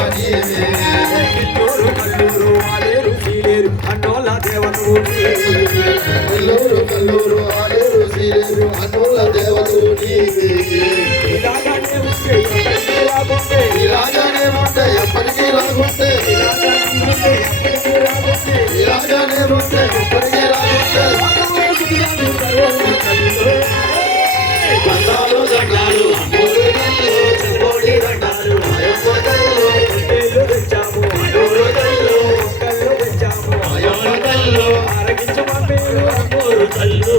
కిల్లూరు కల్లూరు ఆలేరు సీలేరు అన్నోళ్ళ దేవతవు కల్లూరు ఆలేరు సీలేరు అన్నోళ్ళ దేవతవు ఇలాగానే ఉంటే ఇలాగానే ఉంటే ఎప్పటికీ రాకుంటే ఇలాగానే ఉంటే ఎప్పటికీ రాకుంటే బంధాలు దండాలు చెంబోడి దండాలు తెచ్చాము తెచ్చాము ఆరగించు మా పేరు అమ్మోరు కల్లు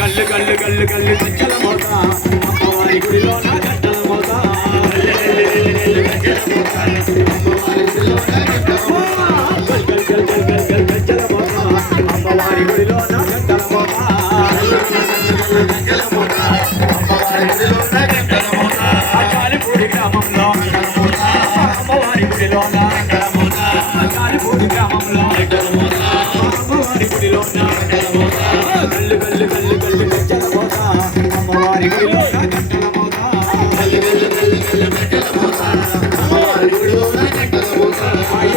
గల్లు గల్లు గల్లు గల్లు గజ్జల మోత అమ్మవారి గుడిలో నా గజ్జల మోత గజ్జల మోత అమ్మవారి గుడిలో నా గజ్జల మోత కాలిపూడి గ్రామంలో అమ్మవారి గుడిలో నా కాలిపూడి గ్రామంలో అమ్మవారి గుడిలో గల్లు గల్లు గల్లు గల్లు గజ్జల మోత అమ్మవారి గుడిలో నా గజ్జల మోత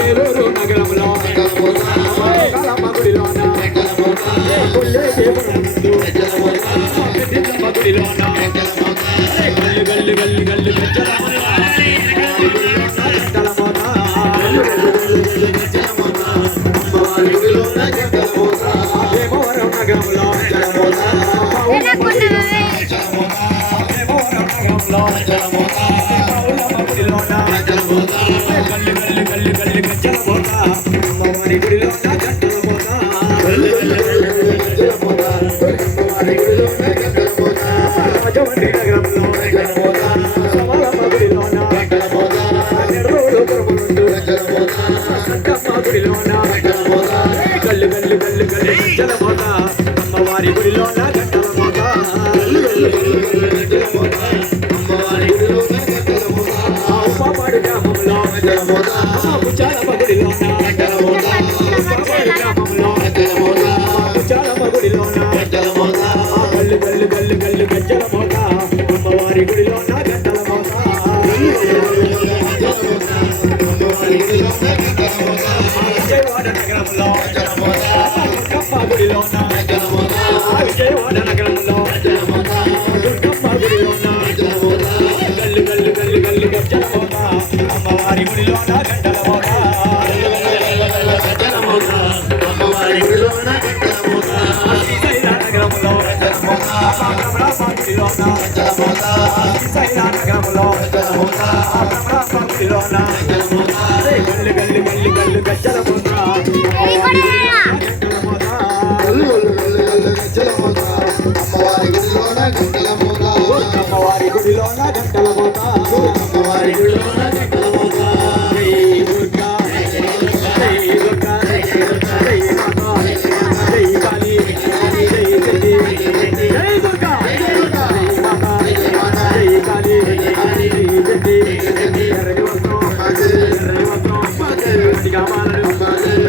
ఏలూరు నగరంలో కలమ్మ గుడిలో గుడిలో గల్లు గల్లు గల్లు గల్లు గజ్జల అమ్మవారి గుడిలో నా గంటల మోత ఉపాపాడు గ్రామంలో పుచ్చాలమ్మ గుడిలో పుచ్చాలమ్మ గుడిలో గల్లు గల్లు గల్లు గల్లు గజ్జల మోత అమ్మవారి గుడిలో నా గంటల మోత విజయవాడ నగరంలో దుర్గమ్మ గుడిలో విజయవాడ నగరంలో దుర్గమ్మ గుడిలో గల్లు గల్లు గల్లు గల్లు గజ్జల మోత అమ్మవారి గుడిలో నా గంటల మోత అమ్మవారి గుడిలో నా గంటల మోత గల్లు గజ్జల మోత అమ్మవారి గుడిలోన గంటల మోత అమ్మవారి గుడిలోన గంటల మోత అమ్మవారి గుడిలోన గంటల మోత జై దుర్గా జై దుర్గా జై మాతా జై కాళీ జై దుర్గి జై దుర్గా జై మాతా జై కాళీ జై దుర్గి ఎర్రని వస్త్రం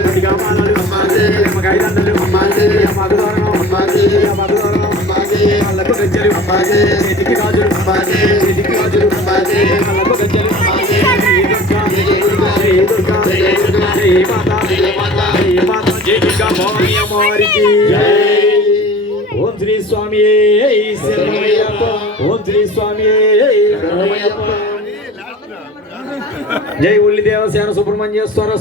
గట్టిగా మాలలు నిమ్మకాయ దండలు మగదోరణం కళ్ళకు గజ్జలు చేతికి గాజులు కళ్ళకు గజ్జలు జై దుర్గా జై మాతా జై దుర్గా భవాని అమ్మవారికి ఓం శ్రీ స్వామి శరణమయ్యప్ప ఓం శ్రీ స్వామి శరణమయ్యప్ప జై ఉల్లి దేవసేన సుబ్రహ్మణ్యేశ్వర